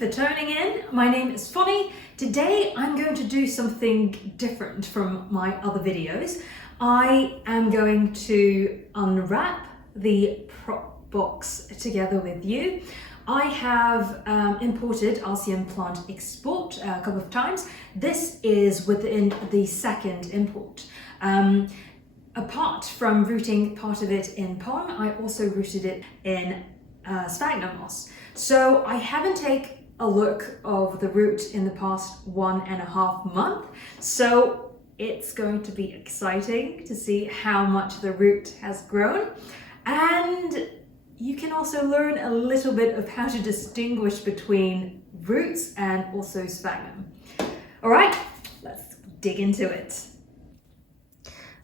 you for tuning in. My name is Fonny. Today I'm going to do something different from my other videos. I am going to unwrap the prop box together with you. I have imported Asean Plant Export a couple of times. This is within the second import. Apart from rooting part of it in pon, I also rooted it in sphagnum moss. So I haven't taken a look of the root in the past 1.5 months. So it's going to be exciting to see how much the root has grown. And you can also learn a little bit of how to distinguish between roots and also sphagnum. All right, let's dig into it.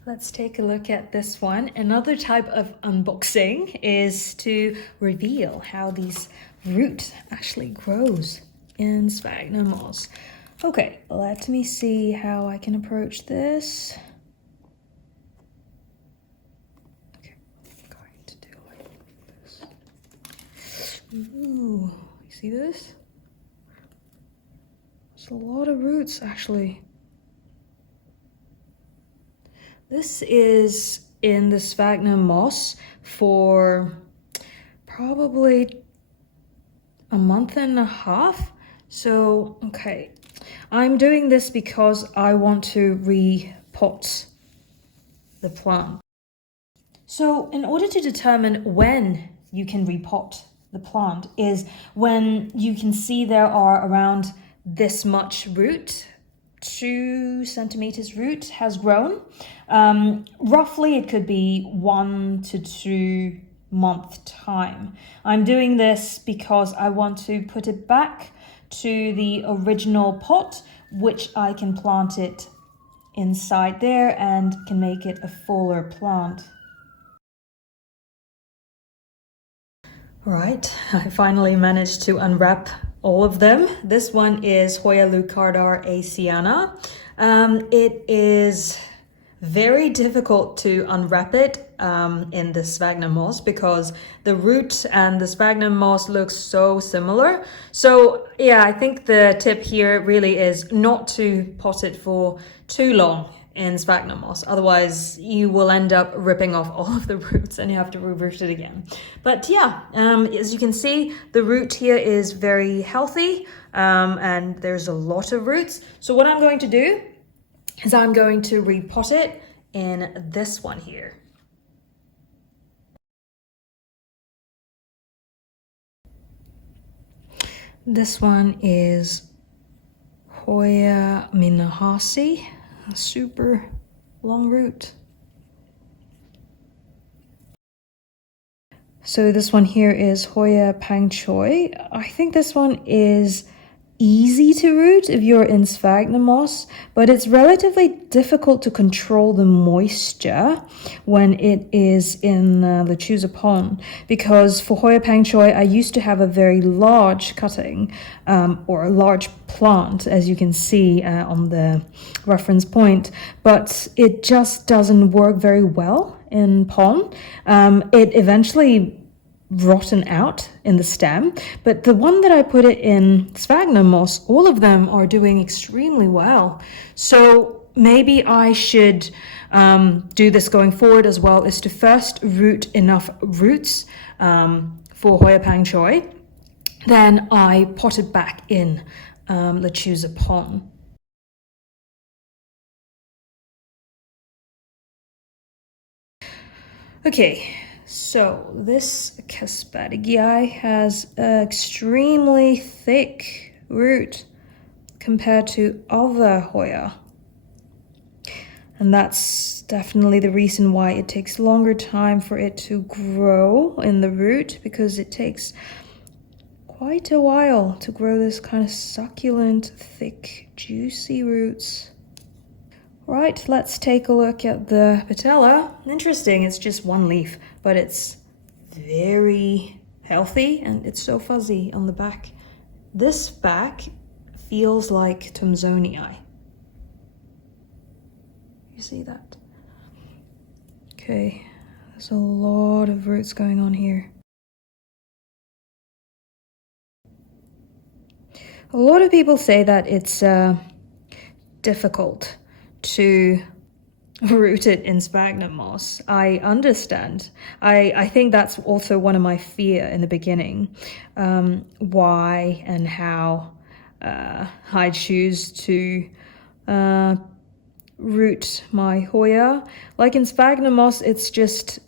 Let's take a look at this one. Another type of unboxing is to reveal how these root actually grows in sphagnum moss. Okay, let me see how I can approach this. Okay, I'm going to do like this. Ooh, you see this? There's a lot of roots actually. This is in the sphagnum moss for probably 1.5 months. So, okay, I'm doing this because I want to repot the plant. So in order to determine when you can repot the plant is when you can see there are around this much root. 2 centimeters root has grown. Roughly it could be 1 to 2 month time. I'm doing this because I want to put it back to the original pot, which I can plant it inside there and can make it a fuller plant. Right, I finally managed to unwrap all of them. This one is Hoya Lucardenasiana. It is very difficult to unwrap it in the sphagnum moss because the root and the sphagnum moss look so similar. So yeah, I think the tip here really is not to pot it for too long in sphagnum moss, otherwise you will end up ripping off all of the roots and you have to reroot it again. But yeah, as you can see, the root here is very healthy and there's a lot of roots. So what I'm going to do is I'm going to repot it in this one here. This one is Hoya Minahassae. A super long root. So this one here is Hoya Panchoi. I think this one is easy to root if you're in sphagnum moss, but it's relatively difficult to control the moisture when it is in the Lechuza pond, because for Hoya Panchoi I used to have a very large cutting or a large plant, as you can see on the reference point, but it just doesn't work very well in pond. It eventually rotten out in the stem, but the one that I put it in sphagnum moss, all of them are doing extremely well. So maybe I should do this going forward as well, is to first root enough roots for Hoya Panchoi, then I pot it back in Lechuza pond. Okay, so this Kastbergii has an extremely thick root compared to other Hoya. And that's definitely the reason why it takes longer time for it to grow in the root, because it takes quite a while to grow this kind of succulent, thick, juicy roots. Right, let's take a look at the patella. Interesting, it's just one leaf, but it's very healthy and it's so fuzzy on the back. This back feels like Thomsonii. You see that? Okay, there's a lot of roots going on here. A lot of people say that it's difficult to root it in sphagnum moss. I understand. I think that's also one of my fear in the beginning. Why and how I choose to root my Hoya. Like in sphagnum moss, it's just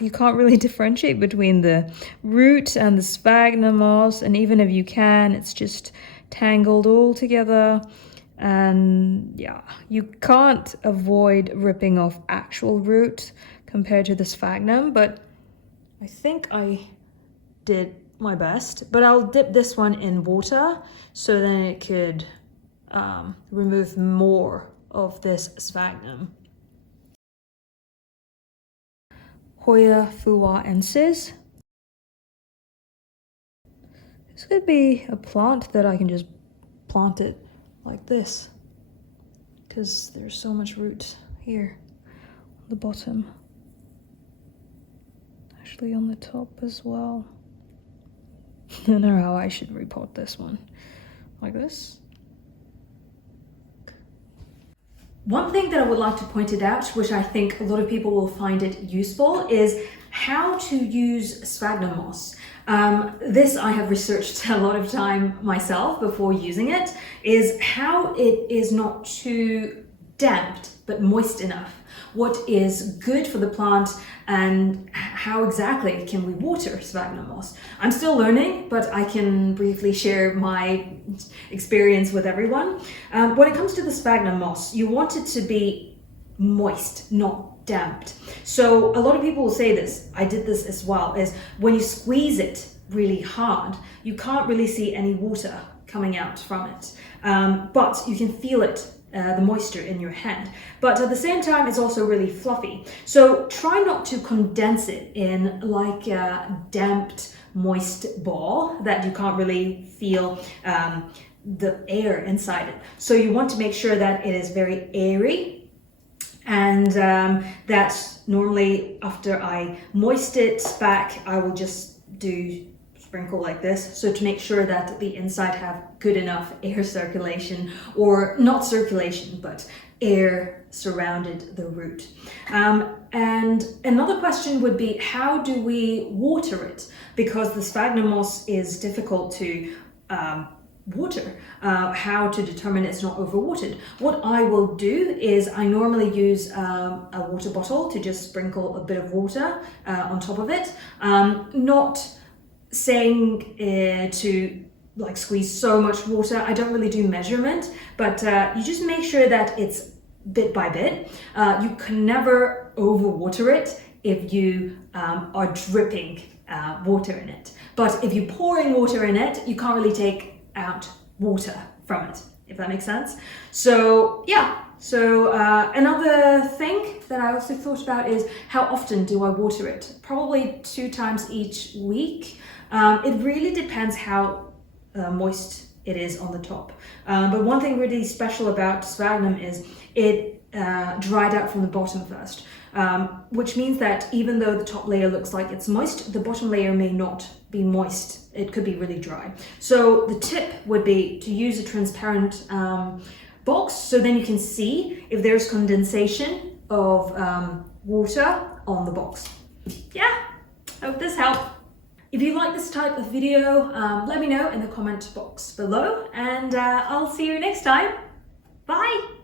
you can't really differentiate between the root and the sphagnum moss, and even if you can, it's just tangled all together. And yeah, you can't avoid ripping off actual root compared to the sphagnum, but I think I did my best. But I'll dip this one in water so then it could remove more of this sphagnum. Hoya Phuwuaensis. This could be a plant that I can just plant it like this, because there's so much root here on the bottom, actually on the top as well. I don't know how I should repot this one, like this. One thing that I would like to point it out, which I think a lot of people will find it useful, is how to use sphagnum moss. This I have researched a lot of time myself before using it, is how it is not too damped but moist enough. What is good for the plant and how exactly can we water sphagnum moss. I'm still learning, but I can briefly share my experience with everyone. When it comes to the sphagnum moss, you want it to be moist, not damped. So a lot of people will say this, I did this as well, is when you squeeze it really hard, you can't really see any water coming out from it, but you can feel it, the moisture in your hand. But at the same time, it's also really fluffy. So try not to condense it in like a damped, moist ball that you can't really feel the air inside it. So you want to make sure that it is very airy, and that normally after I moist it back, I will just do sprinkle like this, so to make sure that the inside have good enough air circulation, or not circulation, but air surrounded the root. And another question would be, how do we water it? Because the sphagnum moss is difficult to water, how to determine it's not overwatered. What I will do is I normally use a water bottle to just sprinkle a bit of water on top of it, not saying to like squeeze so much water. I don't really do measurement, but you just make sure that it's bit by bit. You can never overwater it if you are dripping water in it. But if you're pouring water in it, you can't really take out water from it, if that makes sense. So yeah, so another thing that I also thought about is how often do I water it? Probably 2 times each week. It really depends how moist it is on the top. But one thing really special about sphagnum is it dried out from the bottom first, which means that even though the top layer looks like it's moist, the bottom layer may not be moist. It could be really dry. So the tip would be to use a transparent box, so then you can see if there's condensation of water on the box. Yeah, hope this helped. If you like this type of video, let me know in the comment box below, and I'll see you next time. Bye!